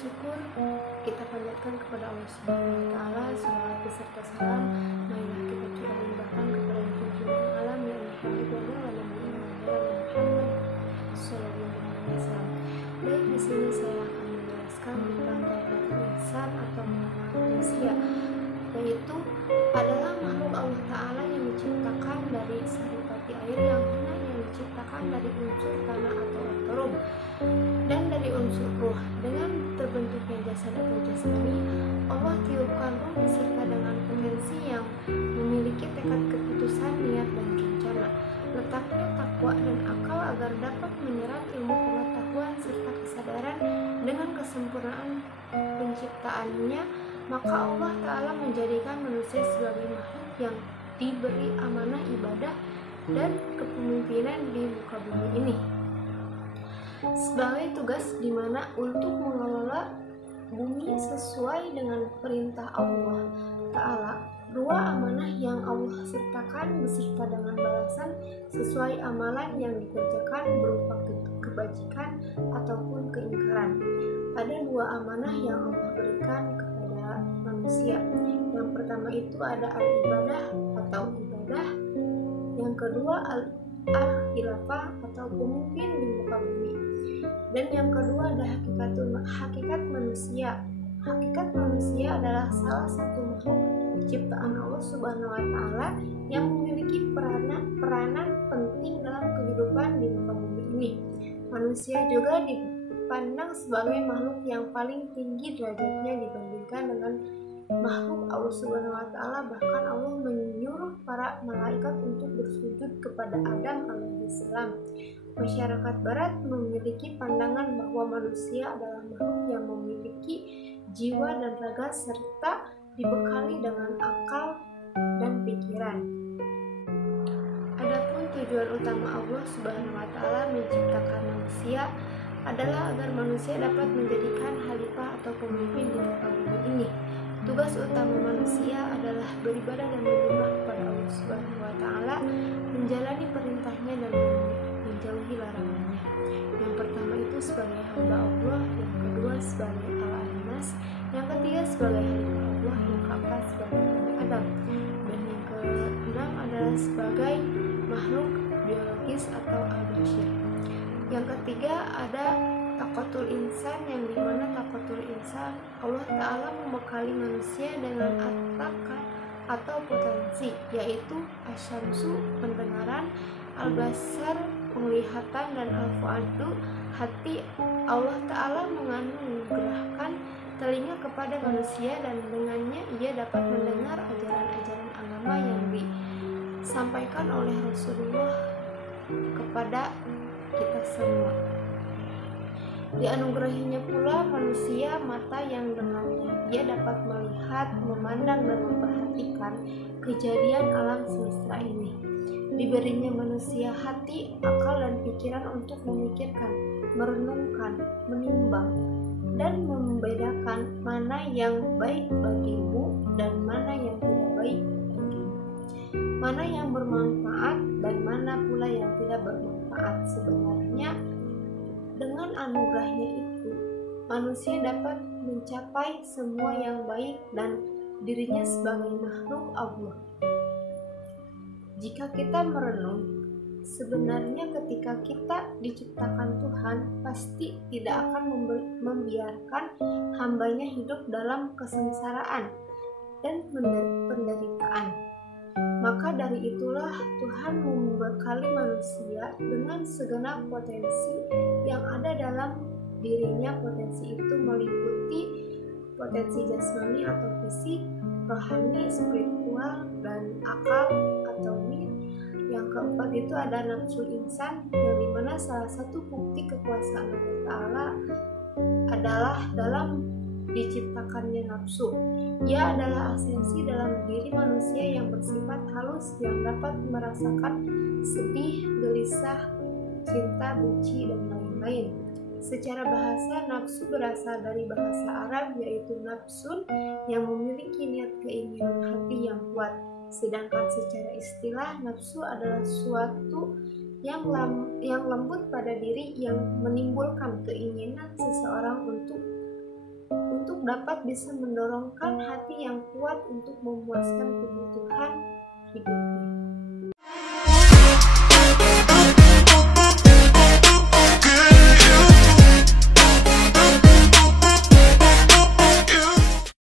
syukur kita panjatkan kepada Allah Subhanahu wa taala, salawat beserta salam marilah kita curahkan kepada junjungan alam yang habibana wa nabiyina Muhammad sallallahu alaihi wasallam. Baik, di sini saya akan menjelaskan tentang insan atau manusia, yaitu adalah makhluk Allah Ta'ala yang diciptakan dari saripati air yang hina, yang diciptakan dari unsur tanah atau turun dan dari unsur ruh. Dengan terbentuknya jasad atau jasmani, Allah tiupkan ruh beserta dengan potensi yang memiliki tekad keputusan, niat dan rencana. Letaknya takwa dan akal agar dapat menyerap ilmu pengetahuan serta kesadaran. Dengan kesempurnaan penciptaannya, maka Allah Ta'ala menjadikan manusia sebagai makhluk yang diberi amanah ibadah dan kepemimpinan di muka bumi ini, sebagai tugas di mana untuk mengelola bumi sesuai dengan perintah Allah Ta'ala. Dua amanah yang Allah sertakan beserta dengan balasan sesuai amalan yang dikerjakan berupa kebajikan ataupun keingkaran. Ada dua amanah yang Allah berikan kepada manusia. Yang pertama itu ada al-ibadah atau ibadah. Yang kedua al-khilafah atau pemimpin di muka bumi. Dan yang kedua ada hakikat manusia. Hakikat manusia adalah salah satu makhluk ciptaan Allah Subhanahu wa taala yang memiliki peranan penting dalam kehidupan di muka bumi ini. Manusia juga dipandang sebagai makhluk yang paling tinggi derajatnya dibandingkan dengan makhluk Allah Subhanahu wa taala. Bahkan Allah menyuruh para malaikat untuk bersujud kepada Adam alaihissalam. Masyarakat barat memiliki pandangan bahwa manusia adalah makhluk yang memiliki jiwa dan raga serta dibekali dengan akal dan pikiran. Adapun tujuan utama Allah Subhanahu wa taala menciptakan manusia adalah agar manusia dapat menjadikan khalifah atau pemimpin di muka bumi ini. Tugas utama manusia adalah beribadah dan menyembah kepada Allah Subhanahu wa taala, menjalani perintahnya dan menjauhi larangannya. Yang pertama itu sebagai hamba Allah, yang kedua sebagai al-Anas, yang ketiga sebagai khalifah Allah, yang keempat sebagai Nabi Adam, dan yang keenam adalah sebagai makhluk biologis atau al-bashir. Yang ketiga ada takotul insan, yang dimana takotul insan Allah Ta'ala membekali manusia dengan atakan atau potensi, yaitu asyamsu pendengaran, al-basar penglihatan, dan al-fuadu hati. Allah Ta'ala menganugerahkan telinga kepada manusia dan dengannya ia dapat mendengar ajaran-ajaran agama yang disampaikan oleh Rasulullah kepada kita semua. Dianugerahinya pula manusia mata yang dengannya ia dapat melihat, memandang, dan memperhatikan kejadian alam semesta ini. Diberinya manusia hati, akal, dan pikiran untuk memikirkan, merenungkan, menimbang, dan membedakan mana yang baik bagimu dan mana yang tidak baik bagimu, mana yang bermanfaat dan mana pula yang tidak bermanfaat. Sebenarnya dengan anugerahnya itu manusia dapat mencapai semua yang baik dan dirinya sebagai makhluk Allah. Jika kita merenung, sebenarnya ketika kita diciptakan Tuhan pasti tidak akan membiarkan hambanya hidup dalam kesengsaraan dan penderitaan. Maka dari itulah Tuhan membekali manusia dengan segenap potensi yang ada dalam dirinya. Potensi itu meliputi potensi jasmani atau fisik, rohani, spiritual, dan akal atau mir. Yang keempat itu ada nafsu insan, yang dimana salah satu bukti kekuasaan Allah Ta'ala adalah dalam diciptakannya nafsu. Ia adalah esensi dalam diri manusia yang bersifat halus, yang dapat merasakan sedih, gelisah, cinta, benci, dan lain-lain. Secara bahasa, nafsu berasal dari bahasa Arab, yaitu nafsun, yang memiliki niat keinginan hati yang kuat. Sedangkan secara istilah, nafsu adalah suatu yang lembut pada diri yang menimbulkan keinginan seseorang untuk untuk dapat bisa mendorongkan hati yang kuat untuk memuaskan kebutuhan hidupnya.